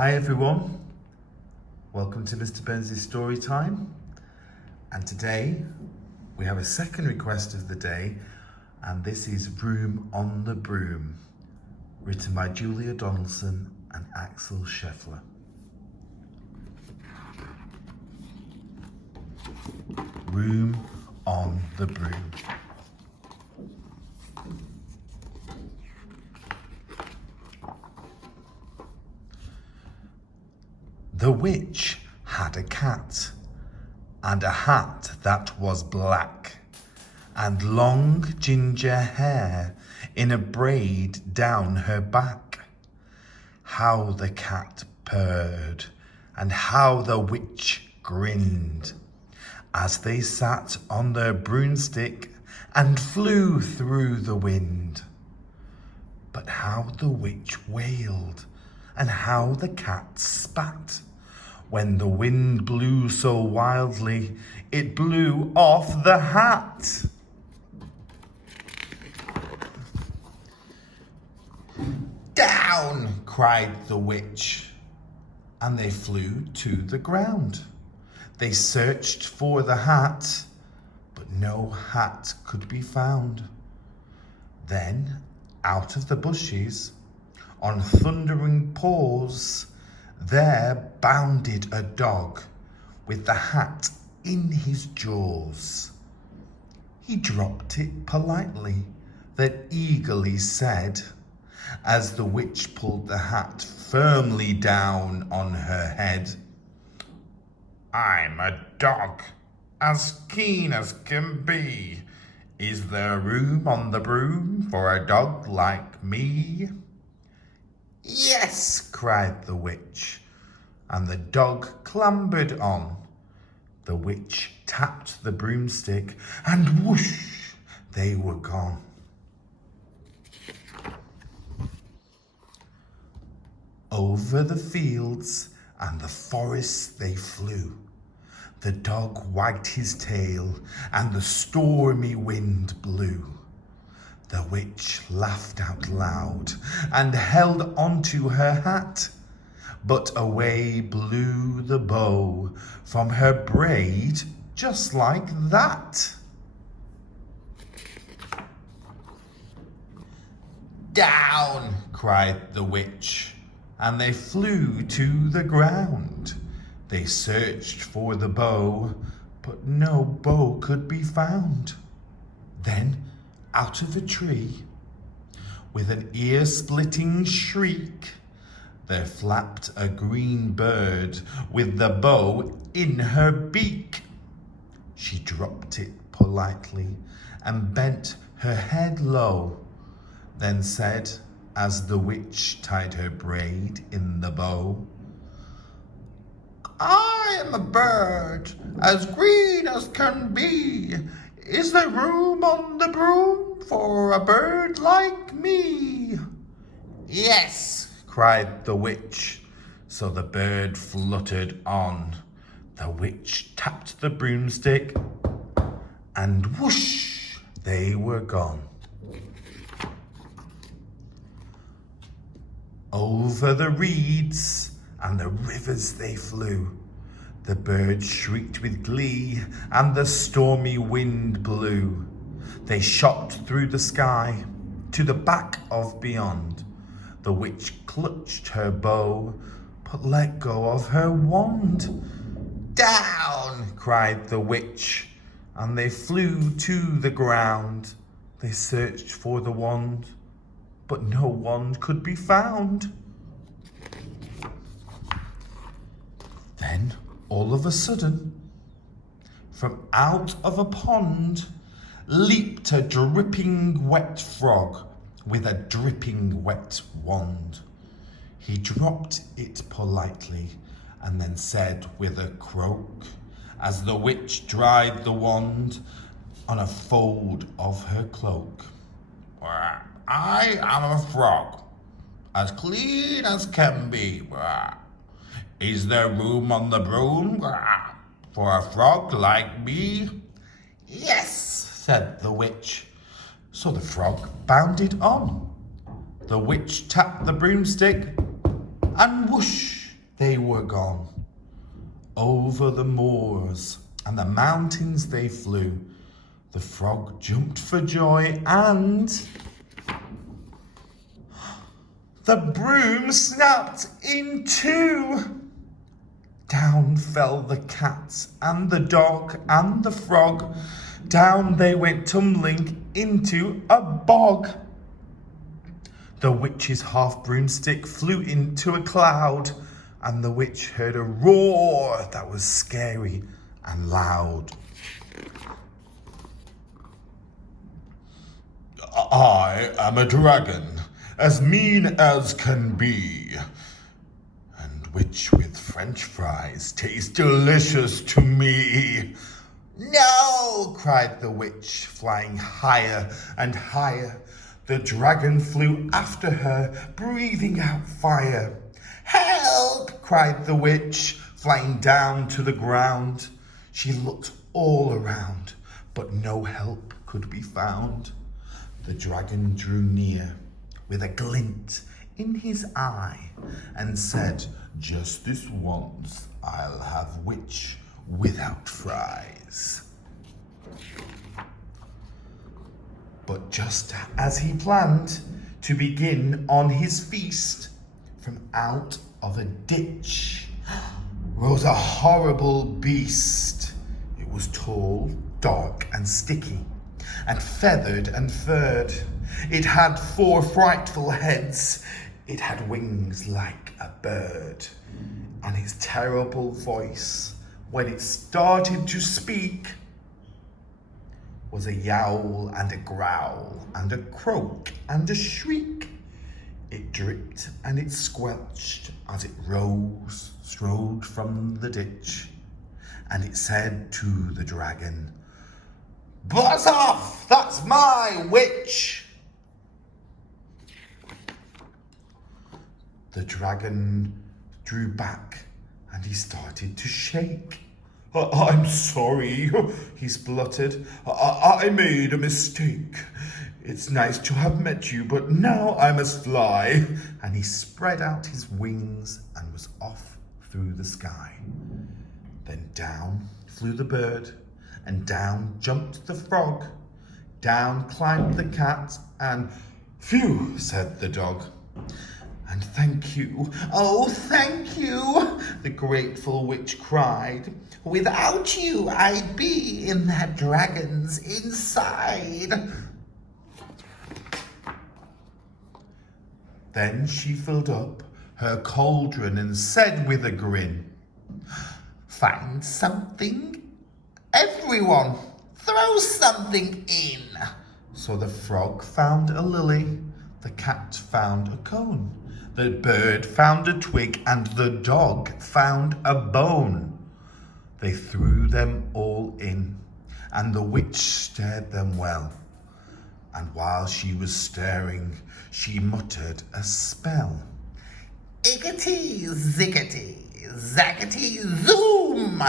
Hi everyone, welcome to Mr. Burns' Storytime, and today we have a second request of the day, and this is Broom on the Broom, written by Julia Donaldson and Axel Scheffler. Broom on the Broom. The witch had a cat, and a hat that was black, and long ginger hair in a braid down her back. How the cat purred, and how the witch grinned, as they sat on their broomstick and flew through the wind. But how the witch wailed, and how the cat spat, when the wind blew so wildly, it blew off the hat. Down, cried the witch, and they flew to the ground. They searched for the hat, but no hat could be found. Then, out of the bushes, on thundering paws, there bounded a dog with the hat in his jaws. He dropped it politely, then eagerly said, as the witch pulled the hat firmly down on her head, "I'm a dog, as keen as can be. Is there room on the broom for a dog like me?" "Yes," cried the witch, and the dog clambered on. The witch tapped the broomstick, and whoosh, they were gone. Over the fields and the forests they flew. The dog wagged his tail, and the stormy wind blew. The witch laughed out loud and held onto her hat, but away blew the bow from her braid just like that. Down, cried the witch, and they flew to the ground. They searched for the bow, but no bow could be found. Then, out of a tree, with an ear-splitting shriek, there flapped a green bird with the bow in her beak. She dropped it politely and bent her head low, then said, as the witch tied her braid in the bow, "I am a bird as green as can be. Is there room on the broom for a bird like me?" "Yes," cried the witch. So the bird fluttered on. The witch tapped the broomstick, and whoosh, they were gone. Over the reeds and the rivers they flew. The birds shrieked with glee, and the stormy wind blew. They shot through the sky to the back of beyond. The witch clutched her bow, but let go of her wand. Down, cried the witch, and they flew to the ground. They searched for the wand, but no wand could be found. Then, all of a sudden, from out of a pond, leaped a dripping wet frog with a dripping wet wand. He dropped it politely and then said with a croak, as the witch dried the wand on a fold of her cloak, "I am a frog, as clean as can be. Is there room on the broom for a frog like me?" "Yes," said the witch. So the frog bounded on. The witch tapped the broomstick, and whoosh, they were gone. Over the moors and the mountains they flew. The frog jumped for joy and the broom snapped in two. Down fell the cat and the dog and the frog. Down they went tumbling into a bog. The witch's half broomstick flew into a cloud, and the witch heard a roar that was scary and loud. I am a dragon, as mean as can be, and which with French fries tastes delicious to me. No, cried the witch, flying higher and higher. The dragon flew after her, breathing out fire. Help, cried the witch, flying down to the ground. She looked all around, but no help could be found. The dragon drew near with a glint in his eye and said, just this once I'll have witch without fries. But just as he planned to begin on his feast, from out of a ditch rose a horrible beast. It was tall, dark and sticky, and feathered and furred. It had 4 frightful heads. It had wings like a bird, and its terrible voice, when it started to speak, was a yowl and a growl and a croak and a shriek. It dripped and it squelched as it strode from the ditch, and it said to the dragon, "Buzz off, that's my witch." The dragon drew back and he started to shake. I'm sorry, he spluttered. I made a mistake. It's nice to have met you, but now I must fly. And he spread out his wings and was off through the sky. Then down flew the bird, and down jumped the frog. Down climbed the cat, and phew, said the dog. And thank you, oh thank you, the grateful witch cried. Without you I'd be in that dragon's inside. Then she filled up her cauldron and said with a grin, find something, everyone, throw something in. So the frog found a lily, the cat found a cone, the bird found a twig, and the dog found a bone. They threw them all in, and the witch stirred them well. And while she was stirring, she muttered a spell. Iggity, ziggity, zaggity, zoom!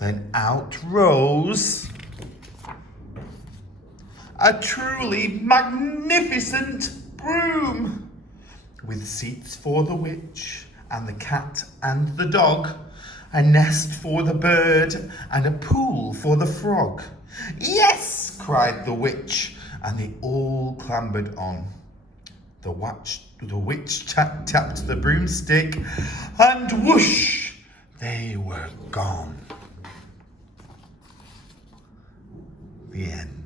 Then out rose a truly magnificent broom, with seats for the witch and the cat and the dog, a nest for the bird and a pool for the frog. Yes, cried the witch, and they all clambered on. The witch tapped the broomstick, and whoosh, they were gone. The end.